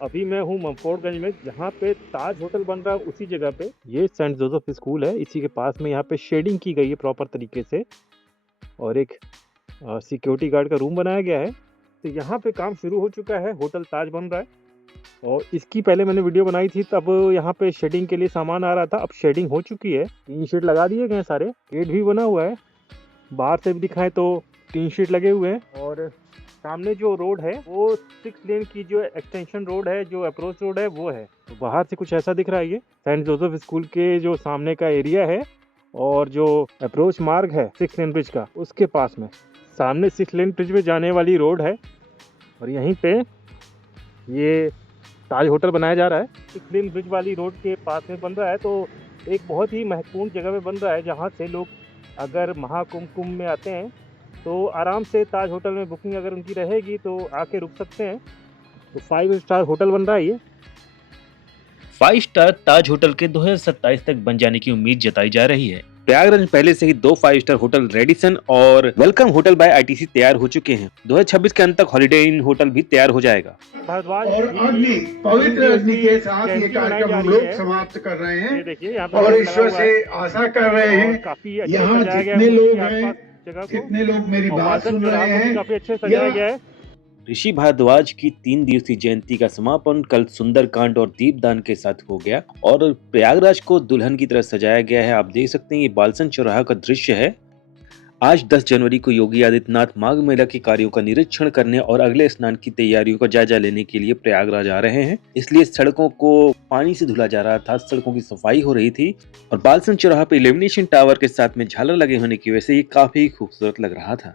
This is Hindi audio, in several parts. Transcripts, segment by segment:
अभी मैं हूँ ममफोर्टगंज में, जहाँ पे ताज होटल बन रहा है उसी जगह पे ये सेंट जोसेफ स्कूल है। इसी के पास में यहाँ पे शेडिंग की गई है प्रॉपर तरीके से और एक सिक्योरिटी गार्ड का रूम बनाया गया है। तो यहाँ पे काम शुरू हो चुका है, होटल ताज बन रहा है। और इसकी पहले मैंने वीडियो बनाई थी, तब यहाँ पे शेडिंग के लिए सामान आ रहा था। अब शेडिंग हो चुकी है, टीन शीट लगा दिए गए, सारे गेट भी बना हुआ है। बाहर से भी दिखाएं तो टीन शीट लगे हुए हैं। और सामने जो रोड है वो 6 लेन की जो एक्सटेंशन रोड है, जो अप्रोच रोड है वो है। तो बाहर से कुछ ऐसा दिख रहा है। ये सेंट जोसेफ स्कूल के जो सामने का एरिया है और जो अप्रोच मार्ग है 6 लेन ब्रिज का, उसके पास में सामने 6 लेन ब्रिज में जाने वाली रोड है। और यहीं पे ये ताज होटल बनाया जा रहा है। 6 लेन ब्रिज वाली रोड के पास में बन रहा है। तो एक बहुत ही महत्वपूर्ण जगह पे बन रहा है, जहाँ से लोग अगर महाकुंभ में आते हैं तो आराम से ताज होटल में बुकिंग अगर उनकी रहेगी तो आके रुक सकते हैं। तो 5 स्टार होटल बन रहा है ये। 5 स्टार ताज होटल के 2027 तक बन जाने की उम्मीद जताई जा रही है। प्रयागराज में पहले से ही 2 5 स्टार होटल रेडिसन और वेलकम होटल बाय आईटीसी तैयार हो चुके हैं। 2026 के अंत तक हॉलिडे इन होटल भी तैयार हो जाएगा। और अग्नि, पवित्र अग्नि के साथ ये कार्यक्रम हम लोग समाप्त कर रहे हैं और ईश्वर से आशा कर रहे हैं यहाँ जितने लोग हैं, कितने लोग मेरी बात सुन रहे हैं, काफी अच्छे सजाया गया है। ऋषि भारद्वाज की 3 दिवसीय जयंती का समापन कल सुंदरकांड और दीपदान के साथ हो गया और प्रयागराज को दुल्हन की तरह सजाया गया है। आप देख सकते हैं ये बालसन चौराहा का दृश्य है। आज 10 जनवरी को योगी आदित्यनाथ माघ मेला के कार्यों का निरीक्षण करने और अगले स्नान की तैयारियों का जायजा लेने के लिए प्रयागराज आ रहे हैं। इसलिए सड़कों को पानी से धुला जा रहा था, सड़कों की सफाई हो रही थी और बालसन चौराहा पे इल्यूमिनेशन टावर के साथ में झालर लगे होने की वजह से ये काफी खूबसूरत लग रहा था।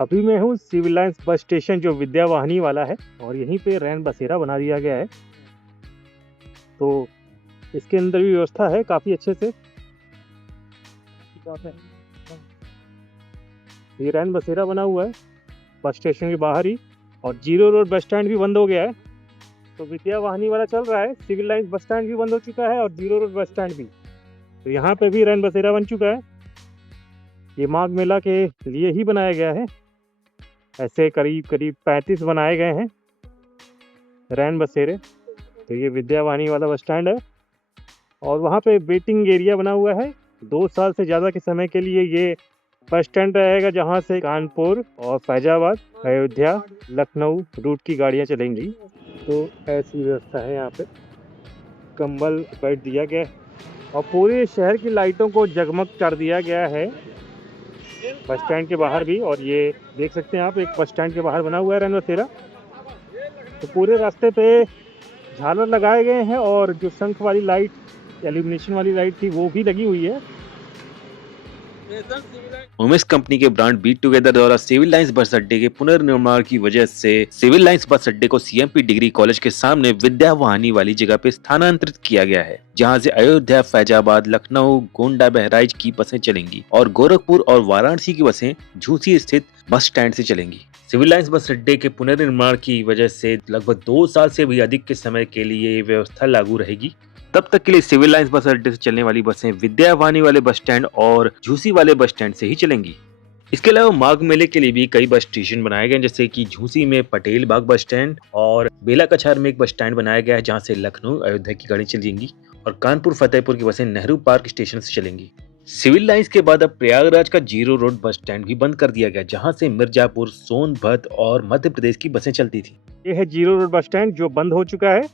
अभी मैं हूँ सिविल लाइंस बस स्टेशन, जो विद्या वाहिनी वाला है, और यहीं पे रैन बसेरा बना दिया गया है। तो इसके अंदर भी व्यवस्था है काफी अच्छे से। ये रैन बसेरा बना हुआ है बस स्टेशन के बाहर ही, और जीरो रोड बस स्टैंड भी बंद हो गया है। तो विद्या वाहिनी वाला चल रहा है, सिविल लाइंस बस स्टैंड भी बंद हो चुका है और जीरो रोड बस स्टैंड भी। तो यहाँ पे भी रैन बसेरा बन चुका है। ये माघ मेला के लिए ही बनाया गया है। ऐसे करीब 35 बनाए गए हैं रैन बसेरे। तो ये विद्या वाहिनी वाला बस स्टैंड है और वहाँ पे वेटिंग एरिया बना हुआ है। 2 साल से ज़्यादा के समय के लिए ये बस स्टैंड रहेगा, जहाँ से कानपुर और फैजाबाद, अयोध्या, लखनऊ रूट की गाड़ियाँ चलेंगी। तो ऐसी व्यवस्था है यहाँ पे। कंबल बेड दिया गया है और पूरे शहर की लाइटों को जगमग कर दिया गया है बस स्टैंड के बाहर भी। और ये देख सकते हैं आप, एक बस स्टैंड के बाहर बना हुआ है रैन बसेरा। तो पूरे रास्ते पे झालर लगाए गए हैं और जो शंख वाली लाइट, एल्यूमिनेशन वाली लाइट थी, वो भी लगी हुई है। उमेश कंपनी के ब्रांड बीट टुगेदर द्वारा सिविल लाइंस बस अड्डे के पुनर्निर्माण की वजह से सिविल लाइंस बस अड्डे को सीएमपी डिग्री कॉलेज के सामने विद्या वाहिनी वाली जगह पे स्थानांतरित किया गया है, जहां से अयोध्या, फैजाबाद, लखनऊ, गोंडा, बहराइच की बसें चलेंगी और गोरखपुर और वाराणसी की बसें झूसी स्थित बस स्टैंड से चलेंगी। सिविल लाइंस बस अड्डे के पुनर्निर्माण की वजह से लगभग 2 साल से भी अधिक के समय के लिए ये व्यवस्था लागू रहेगी। तब तक के लिए सिविल लाइंस बस अड्डे से चलने वाली बसें विद्या वाहिनी वाले बस स्टैंड और झूसी वाले बस स्टैंड से ही चलेंगी। इसके अलावा माघ मेले के लिए भी कई बस स्टेशन बनाए गए, जैसे कि झूसी में पटेल बाग बस स्टैंड और बेला कछार में एक बस स्टैंड बनाया गया है, जहां से लखनऊ, अयोध्या की गाड़ी चलेंगी और कानपुर, फतेहपुर की बसें नेहरू पार्क स्टेशन से चलेंगी। सिविल लाइंस के बाद अब प्रयागराज का जीरो रोड बस स्टैंड भी बंद कर दिया गया, जहां से मिर्जापुर, सोनभद्र और मध्य प्रदेश की बसें चलती थी। ये है जीरो रोड बस स्टैंड, जो बंद हो चुका है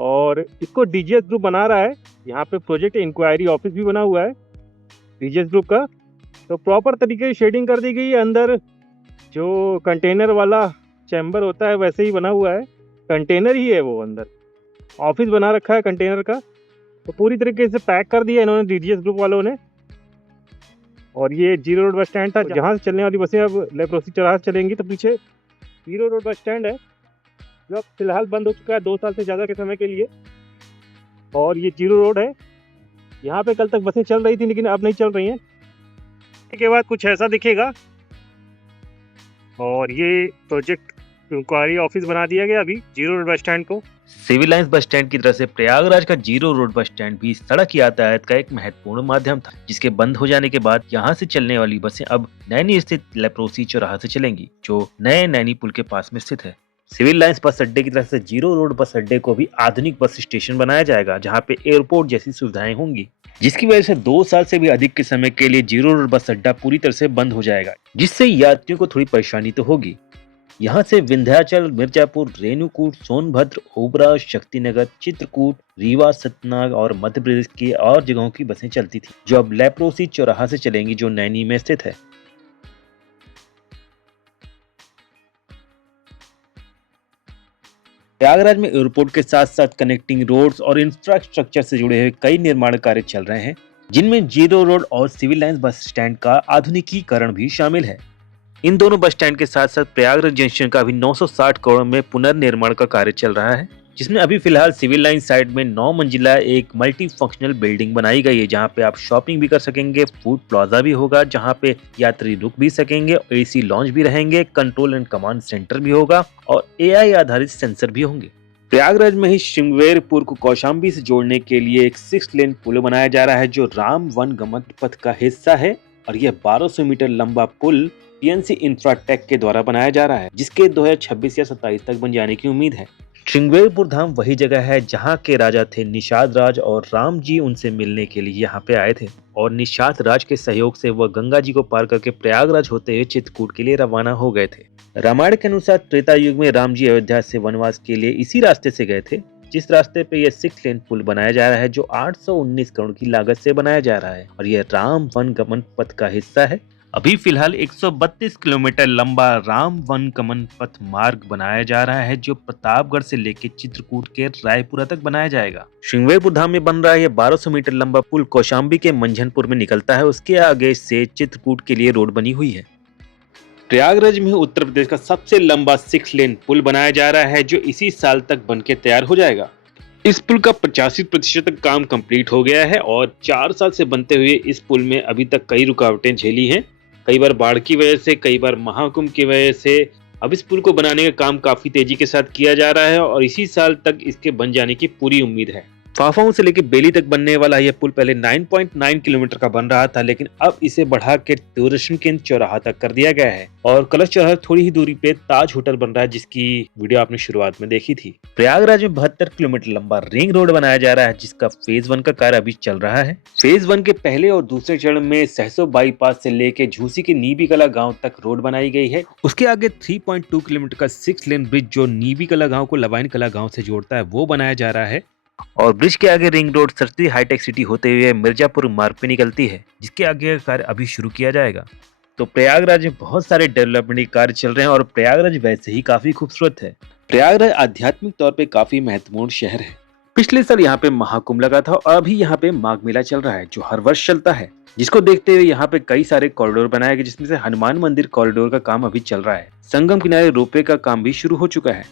और इसको डीजीएस ग्रुप बना रहा है। यहाँ पे प्रोजेक्ट इंक्वायरी ऑफिस भी बना हुआ है डीजीएस ग्रुप का। तो प्रॉपर तरीके से शेडिंग कर दी गई है। अंदर जो कंटेनर वाला चैम्बर होता है वैसे ही बना हुआ है, कंटेनर ही है वो, अंदर ऑफिस बना रखा है कंटेनर का। तो पूरी तरीके से पैक कर दिया इन्होंने डीजीएस ग्रुप वालों ने। और ये जीरो रोड बस स्टैंड था, जहाँ से चलने वाली बसें अब लेप्रोसी चौराहा से चलेंगी। तो पीछे जीरो रोड बस स्टैंड है, जो अब फिलहाल बंद हो चुका है 2 साल से ज़्यादा के समय के लिए। और ये जीरो रोड है, यहाँ पे कल तक बसें चल रही थी लेकिन अब नहीं चल रही हैं। इसके बाद कुछ ऐसा दिखेगा। और ये प्रोजेक्ट इंक्वायरी ऑफिस बना दिया गया अभी जीरो रोड बस स्टैंड को। सिविल लाइंस बस स्टैंड की तरह से प्रयागराज का जीरो रोड बस स्टैंड भी सड़क यातायात का एक महत्वपूर्ण माध्यम था, जिसके बंद हो जाने के बाद यहाँ से चलने वाली बसें अब नैनी स्थित लेप्रोसी चौराहा से चलेंगी, जो नए नैनी पुल के पास में स्थित है। सिविल लाइंस बस अड्डे की तरह से जीरो रोड बस अड्डे को भी आधुनिक बस स्टेशन बनाया जाएगा, जहाँ पे एयरपोर्ट जैसी सुविधाएं होंगी, जिसकी वजह से 2 साल से भी अधिक के समय के लिए जीरो रोड बस अड्डा पूरी तरह से बंद हो जाएगा, जिससे यात्रियों को थोड़ी परेशानी तो होगी। यहाँ से विंध्याचल, मिर्जापुर, रेणुकूट, सोनभद्र, ओबरा, शक्तिनगर, चित्रकूट, रीवा, सतना और मध्य प्रदेश की और जगहों की बसें चलती थी, जो अब लेप्रोसी चौराहा से चलेंगी, जो नैनी में स्थित है। प्रयागराज में एयरपोर्ट के साथ साथ कनेक्टिंग रोड्स और इंफ्रास्ट्रक्चर से जुड़े हुए कई निर्माण कार्य चल रहे हैं, जिनमें जीरो रोड और सिविल लाइंस बस स्टैंड का आधुनिकीकरण भी शामिल है। इन दोनों बस स्टैंड के साथ साथ प्रयागराज जंक्शन का भी 960 करोड़ में पुनर्निर्माण का कार्य चल रहा है, जिसमें अभी फिलहाल सिविल लाइन साइड में 9 मंजिला एक मल्टी फंक्शनल बिल्डिंग बनाई गई है, जहां पे आप शॉपिंग भी कर सकेंगे, फूड प्लाजा भी होगा जहां पे यात्री रुक भी सकेंगे, एसी लॉन्च भी रहेंगे, कंट्रोल एंड कमांड सेंटर भी होगा और एआई आधारित सेंसर भी होंगे। प्रयागराज में ही श्रृंगेरपुर को कौशाम्बी से जोड़ने के लिए एक 6 लेन पुल बनाया जा रहा है, जो राम वन गमन पथ का हिस्सा है, और यह 1200 मीटर लंबा पुल पीएनसी इंफ्राटेक के द्वारा बनाया जा रहा है, जिसके 2026 या 27 तक बन जाने की उम्मीद है। श्रृंगेरपुर धाम वही जगह है जहां के राजा थे निषाद राज, और राम जी उनसे मिलने के लिए यहाँ पे आए थे, और निषाद राज के सहयोग से वह गंगा जी को पार करके प्रयागराज होते हुए चित्रकूट के लिए रवाना हो गए थे। रामायण के अनुसार त्रेता युग में राम जी अयोध्या से वनवास के लिए इसी रास्ते से गए थे, जिस रास्ते पे यह 6 लेन पुल बनाया जा रहा है, जो 819 करोड़ की लागत से बनाया जा रहा है, और यह राम वन गमन पथ का हिस्सा है। अभी फिलहाल 132 किलोमीटर लंबा राम वन गमन पथ मार्ग बनाया जा रहा है, जो प्रतापगढ़ से लेकर चित्रकूट के रायपुरा तक बनाया जाएगा। श्रृंगेरपुर धाम में बन रहा है 1200 मीटर लंबा पुल कौशाम्बी के मंझनपुर में निकलता है, उसके आगे से चित्रकूट के लिए रोड बनी हुई है। प्रयागराज में उत्तर प्रदेश का सबसे लंबा 6 लेन पुल बनाया जा रहा है, जो इसी साल तक बनके तैयार हो जाएगा। इस पुल का 85% काम कंप्लीट हो गया है, और 4 साल से बनते हुए इस पुल में अभी तक कई रुकावटें झेली हैं, कई बार बाढ़ की वजह से, कई बार महाकुंभ की वजह से। अब इस पुल को बनाने का काम काफी तेजी के साथ किया जा रहा है, और इसी साल तक इसके बन जाने की पूरी उम्मीद है। फाफाऊ से लेकर बेली तक बनने वाला यह पुल पहले 9.9 किलोमीटर का बन रहा था, लेकिन अब इसे बढ़ा के दूरदर्शन केंद्र चौराहा तक कर दिया गया है, और कलश चौराहा थोड़ी ही दूरी पे ताज होटल बन रहा है, जिसकी वीडियो आपने शुरुआत में देखी थी। प्रयागराज में 72 किलोमीटर लंबा रिंग रोड बनाया जा रहा है, जिसका फेज 1 का कार्य अभी चल रहा है। फेज 1 के पहले और दूसरे चरण में सहसो बाईपास से लेके झूसी के नीबी कला गाँव तक रोड बनाई गई है। उसके आगे 3.2 किलोमीटर का 6 लेन ब्रिज, जो नीबी कला गाँव को लवाइन कला गाँव से जोड़ता है, वो बनाया जा रहा है, और ब्रिज के आगे ring road Saraswati hi-tech city होते हुए मिर्जापुर मार्ग पे निकलती है, जिसके आगे का कार्य अभी शुरू किया जाएगा। तो प्रयागराज में बहुत सारे डेवलपमेंट कार्य चल रहे हैं, और प्रयागराज वैसे ही काफी खूबसूरत है। प्रयागराज आध्यात्मिक तौर पे काफी महत्वपूर्ण शहर है। पिछले साल यहाँ पे महाकुंभ लगा था, और अभी यहाँ पे माघ मेला चल रहा है, जो हर वर्ष चलता है, जिसको देखते हुए यहाँ पे कई सारे कॉरिडोर बनाए गए, जिसमें से हनुमान मंदिर कॉरिडोर का काम अभी चल रहा है। संगम किनारे रोपवे का काम भी शुरू हो चुका है।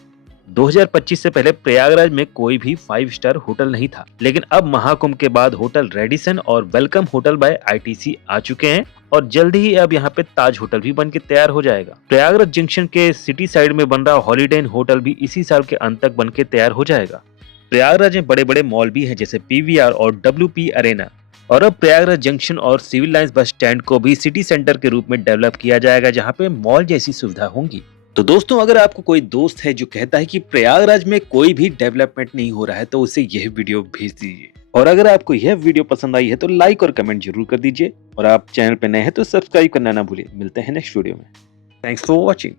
2025 से पहले प्रयागराज में कोई भी 5 स्टार होटल नहीं था, लेकिन अब महाकुंभ के बाद होटल रेडिसन और वेलकम होटल बाय आईटीसी आ चुके हैं, और जल्द ही अब यहाँ पे ताज होटल भी बन के तैयार हो जाएगा। प्रयागराज जंक्शन के सिटी साइड में बन रहा हॉलीडे इन होटल भी इसी साल के अंत तक बन के तैयार हो जाएगा। प्रयागराज में बड़े बड़े मॉल भी हैं, जैसे पीवीआर और WP अरेना, और अब प्रयागराज जंक्शन और सिविल लाइंस बस स्टैंड को भी सिटी सेंटर के रूप में डेवलप किया जाएगा, जहाँ पे मॉल जैसी सुविधा होंगी। तो दोस्तों, अगर आपको कोई दोस्त है जो कहता है कि प्रयागराज में कोई भी डेवलपमेंट नहीं हो रहा है, तो उसे यह वीडियो भेज दीजिए, और अगर आपको यह वीडियो पसंद आई है तो लाइक और कमेंट जरूर कर दीजिए, और आप चैनल पे नए हैं तो सब्सक्राइब करना ना भूलिए। मिलते हैं नेक्स्ट वीडियो में। Thanks for watching.